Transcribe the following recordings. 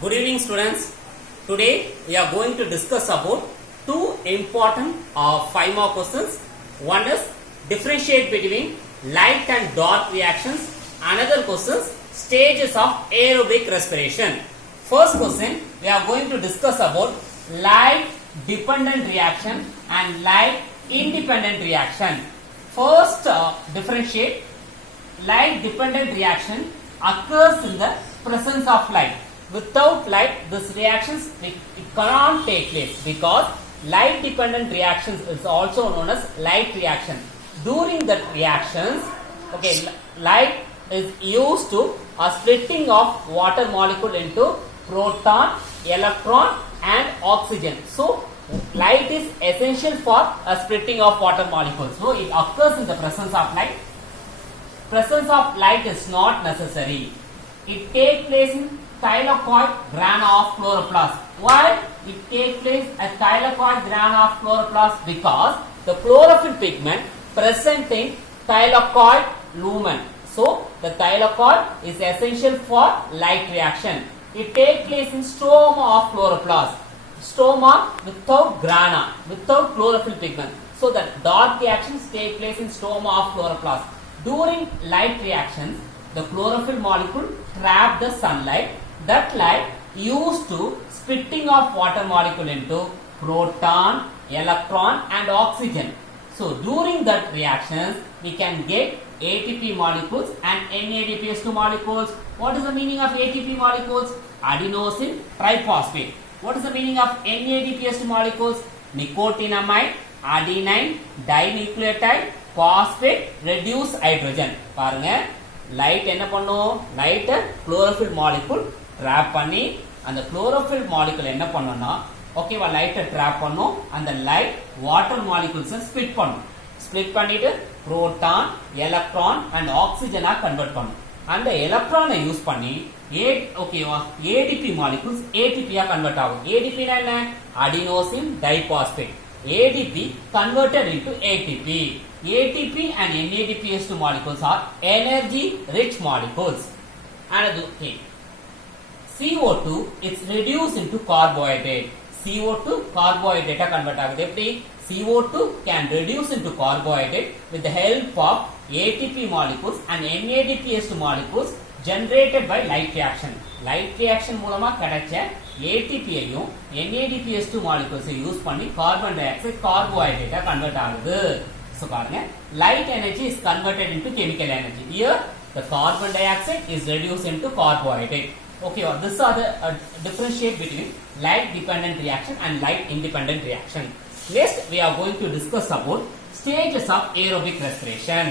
Good evening students. Today we are going to discuss about two important 5 more questions. One is differentiate between light and dark reactions. Another question stages of aerobic respiration. First question we are going to discuss about light dependent reaction and light independent reaction. First differentiate light dependent reaction occurs in the presence of light. Without light, this reactions it cannot take place because light dependent reactions is also known as light reaction. During the reactions, light is used to a splitting of water molecule into proton, electron and oxygen. So light is essential for a splitting of water molecules. So it occurs in the presence of light. Presence of light is not necessary. It takes place in thylakoid grana of chloroplast. Why it takes place at thylakoid grana of chloroplast? Because the chlorophyll pigment present in thylakoid lumen. So the thylakoid is essential for light reaction. It takes place in stroma of chloroplast. Stroma without grana, without chlorophyll pigment. So the dark reactions take place in stroma of chloroplast. During light reactions, the chlorophyll molecule trap the sunlight. That light used to splitting of water molecule into proton, electron and oxygen. So during that reactions, we can get ATP molecules and NADPH2 molecules. What is the meaning of ATP molecules? Adenosine triphosphate. What is the meaning of NADPH2 molecules? Nicotinamide, adenine, dinucleotide, phosphate, reduce hydrogen. பாருங்க light என்ன பண்ணும்? Light chlorophyll molecule drop பண்ணி அந்த chlorophyll molecule என்ன பண்ணும்னா ஓகேவா லைட்டை drop பண்ணும். அந்த லைட் வாட்டர் மாலிகுல்ஸ் ஸ்ப்ளிட் பண்ணும். ஸ்ப்ளிட் பண்ணிட்டு புரோட்டான், எலக்ட்ரான் அண்ட் ஆக்சிஜனா கன்வெர்ட் பண்ணும். அந்த எலக்ட்ரானை யூஸ் பண்ணி ஓகேவா ஏடிபி மாலிகுல்ஸ் ஏடிபியா கன்வெர்ட் ஆகும். ஏடிபினா என்ன? Adenosine diphosphate. ADP converted into ATP. ATP and NADPH2 molecules are energy rich molecules. And CO2 is reduced into carbohydrate. CO2 carbohydrate convert ஆகுது. எப்படி? CO2 can reduce into carbohydrate with the help of ATP molecules and NADPH2 molecules generated by light reaction. Light reaction மூலமா கிடைச்ச ATP ஐயும் NADPH2 molecules use பண்ணி carbon di oxide கார்போஹைட்ரேட்டா convert ஆகுது. So பாருங்க light energy is converted into chemical energy. Here the carbon dioxide is reduced into carbohydrate. Okay, these are the differentiate between light dependent reaction and light independent reaction. Next we are going to discuss about stages of aerobic respiration.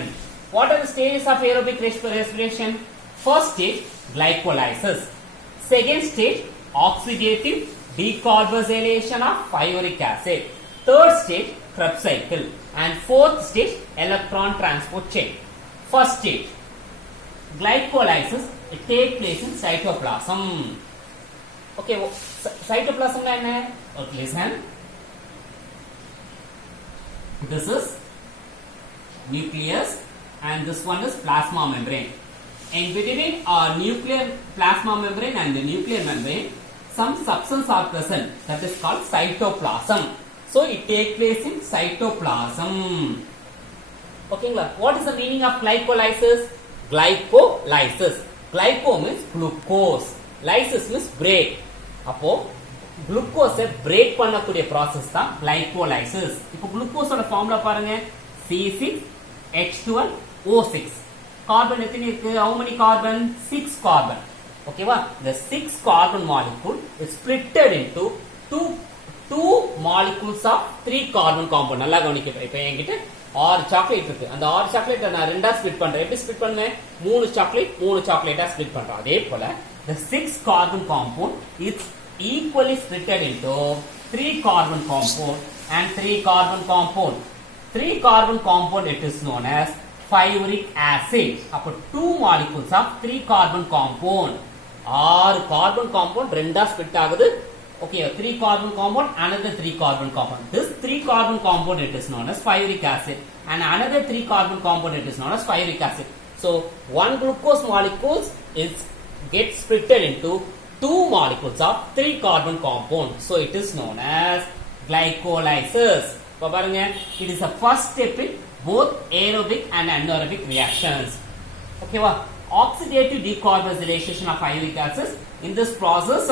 What are the stages of aerobic respiration? First stage glycolysis. Second stage oxidative decarboxylation of pyruvic acid. Third stage Krebs cycle. And fourth stage electron transport chain. First stage glycolysis, it takes place in cytoplasm. Okay, cytoplasm na enna? Okay, listen. This is nucleus and this one is plasma membrane. In between our nuclear plasma membrane and the nuclear membrane, some substance are present that is called cytoplasm. So it takes place in cytoplasm. Okay, what is the meaning of glycolysis? Glycolysis. Glyco means glucose. Lysis means break. அப்போ glucose break பண்ணக்கூடிய process தான் glycolysis. இப்போ glucose ஓட formula பாருங்க C6H12O6. Carbon எத்தனை இருக்கு? How many carbon? 6 carbon. ஓகேவா? The 6 carbon molecule is splitted into two molecules of 3 carbon compound. நல்லா கவனிக்கணும். இப்போ என்கிட்ட 6 சாக்லேட் இருக்கு. அந்த 6 சாக்லேட்டை நான் ரெண்டா ஸ்ப்ளிட் பண்றேன். எப்படி ஸ்ப்ளிட் பண்ணுவேன்? 3 சாக்லேட்டா ஸ்ப்ளிட் பண்றோம். அதே போல the 6 carbon compound is equally splitted into 3 carbon compound and 3 carbon compound. 3 carbon compound it is known as pyruvic acid. அப்போ 2 molecules of 3 carbon compound. 6 carbon compound ரெண்டா ஸ்ப்ளிட் ஆகுது. Okay, 3 carbon compound, another 3 carbon compound. This 3 carbon compound it is known as pyruvic acid and another 3 carbon compound it is known as pyruvic acid. So one glucose molecule is gets splitted into 2 molecules of 3 carbon compound. So it is known as glycolysis. It is the first step in both aerobic and anaerobic reactions. Okay, oxidative decarbonization of ionic acids. In this process,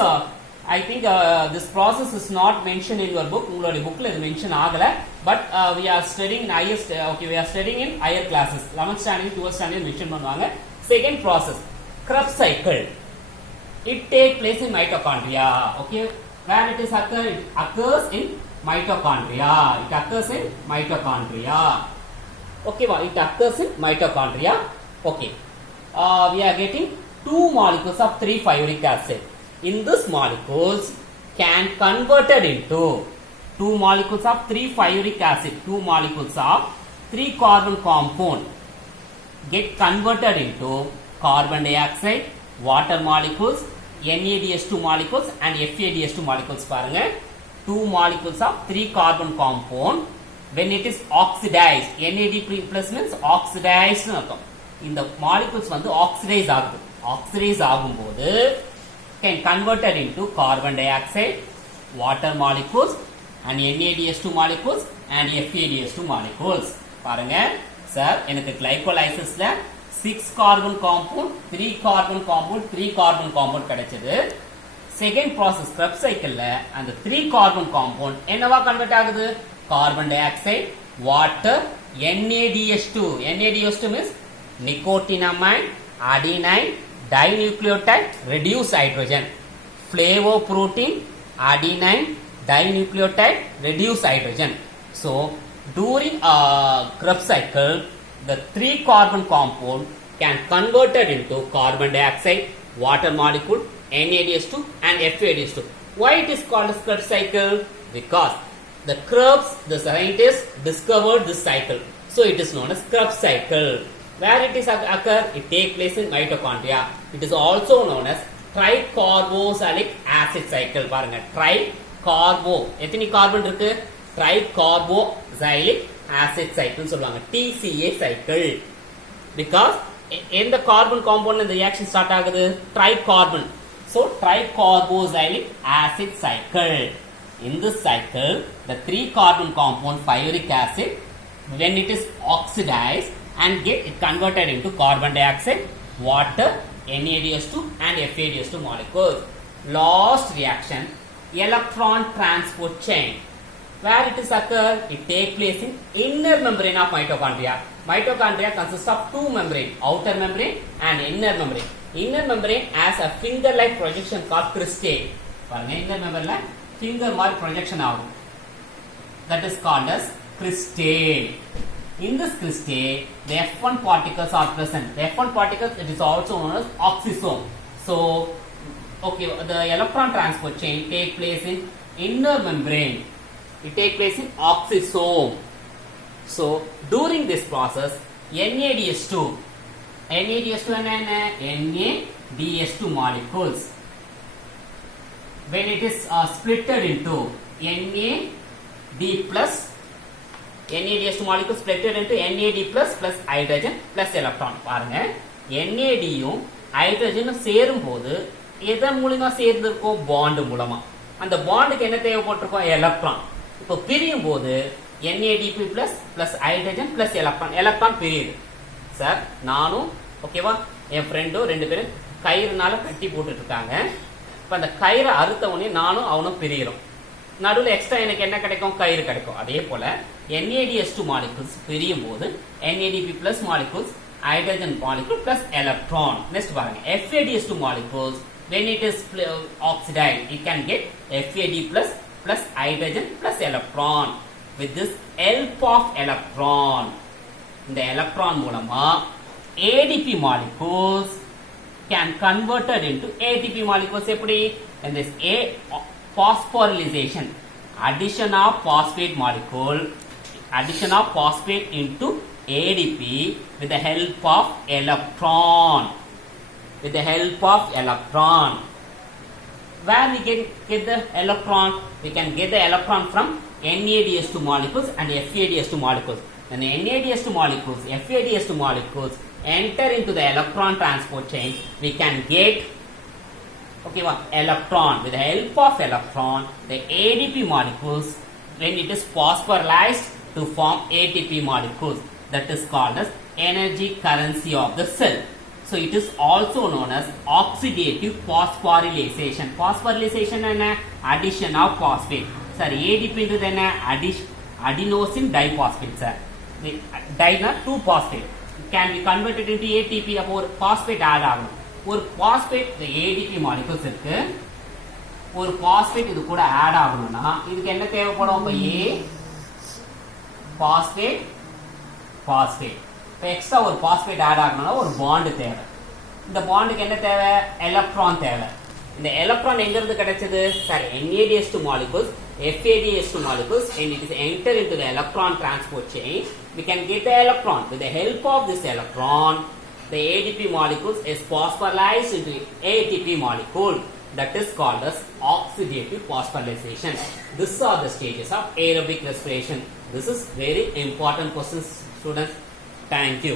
I think this process is not mentioned in your book. Book mention but we are studying in highest. Okay, we are studying in higher classes. 11th standard, 12th standard mention பண்ணுவாங்க. Second process, Krebs cycle. It takes place in mitochondria. Okay, where it is occur? It occurs in mitochondria. It occurs in mitochondria. Okay, it occurs in mitochondria. Okay, we are getting 2 molecules of 3-5-uric acid. In this molecules can converted into 2 molecules of 3-5-uric acid. 2 molecules of 3 carbon compound get converted into carbon dioxide, water molecules, NADH2 molecules and FADH2 molecules. 2 molecules of 3 carbon compound when it is oxidized, NAD plus means oxidized. In the molecules oxidize ஆகுது. Oxidize ஆகும்போது can converted into carbon dioxide, water molecules and NADH2 molecules and FADH2 molecules. பாருங்க sir, எனக்கு glycolysisல 6 carbon compound, 3 carbon compound, 3 carbon compound கிடைச்சது. Second process Krebs cycle and the 3 carbon compound என்னவா convert ஆகுது? Carbon dioxide, water, NADH2. NADH2 means nicotinamide, adenine, dinucleotide, reduced hydrogen. Flavoprotein, adenine, dinucleotide, reduced hydrogen. So during Krebs cycle, the 3 carbon compound can converted into carbon dioxide, water molecule, NADH2 and FADH2. Why it is called as Krebs cycle? Because the Krebs, the scientists discovered this cycle. So it is known as Krebs cycle. Where it is occur? It takes place in mitochondria. It is also known as tricarboxylic acid cycle. பாருங்க, tricarbo. எத்தனை carbon இருக்கு? Tricarboxylic acid cycle சொல்லுவாங்க. TCA cycle. Because in the carbon compound the reaction start ஆகுது tricarbon. So tricarboxylic acid cycle. In this cycle, the 3 carbon compound 5-uric acid, when it is oxidized and get it converted into carbon dioxide, water, NADH2 and FADH2 molecules. Last reaction, electron transport chain. Where it is occur? It take place in inner membrane of mitochondria. Mitochondria consists of 2 membrane, outer membrane and inner membrane. Inner membrane has a finger-like projection called cristae. Inner membrane finger mark projection out. That is called as cristae. In this cristae, the F1 particles are present. The F1 particles, it is also known as oxisome. So, okay, the electron transport chain take place in inner membrane. It take place in oxisome. So, during this process, NADH2 and NADH2 molecules, when it is splitted into NAD plus, NADH2 molecule splitted into NAD plus hydrogen plus electron. பாருங்க, NAD யும் ஹைட்ரஜனும் சேரும் போது எதன் மூலமா சேர்ந்திருக்கும்? Bond மூலமா. அந்த பாண்டுக்கு என்ன தேவைப்பட்டிருக்கும்? எலக்ட்ரான். இப்போ பிரியும் போது NADP plus hydrogen plus electron பிரியுது. சார், நானும் ஓகேவா, என் ஃப்ரெண்டும் 2 பேரும் கயிறுனால கட்டி போட்டுட்டு இருக்காங்க. இப்போ அந்த கயிறை அறுத்தவனே நானும் அவனும் பிரிகிறோம். நடுவில் எக்ஸ்ட்ரா எனக்கு என்ன கிடைக்கும்? கயிறு கிடைக்கும். அதே போல NADH2 மாலிகூல்ஸ் பிரியும் போது NADP plus molecules, hydrogen molecule plus electron. Next பாருங்க, FADH2 molecules when it is oxidized, it can get FAD plus hydrogen plus electron. With this help of electron, இந்த electron மூலமா ADP molecules can converted into ATP molecules. எப்படி? And this phosphorylation, addition of phosphate molecule, addition of phosphate into ADP with the help of electron. With the help of electron. Where we get the electron? We can get the electron from NADH2 molecules and FADH2 molecules. When NADH2 molecules, FADH2 molecules enter into the electron transport chain, we can get Okay, one electron. With the help of electron, the ADP molecules, when it is phosphorylized to form ATP molecules, that is called as energy currency of the cell. So it is also known as oxidative phosphorylation. Phosphorylation and addition of phosphate. Sir, ADP into then adenosine diphosphate. Sir, the dimer 2 phosphate can be converted into ATP. ஒரு phosphate add ஆகும். ஒரு phosphate the ADP molecules இருக்கு. ஒரு phosphate இது கூட add ஆகணும்னா இதுக்கு என்ன தேவைப்படும்? A phosphate phosphate. இப்போ எக்ஸ்ட்ரா ஒரு phosphate add ஆகணும்னா ஒரு bond தேவை. இந்த பாண்டுக்கு என்ன தேவை? எலக்ட்ரான் தேவை. இந்த எலக்ட்ரான் எங்க இருந்து கிடைச்சது? Sir, NADH2 molecules, FADH2 molecules, and it is enter into the electron transport chain. We can get the electron. With the help of this electron, the ADP molecules is phosphorylized into ATP molecule. That is called as oxidative phosphorylation. These are the stages of aerobic respiration. This is very important questions, students. Thank you.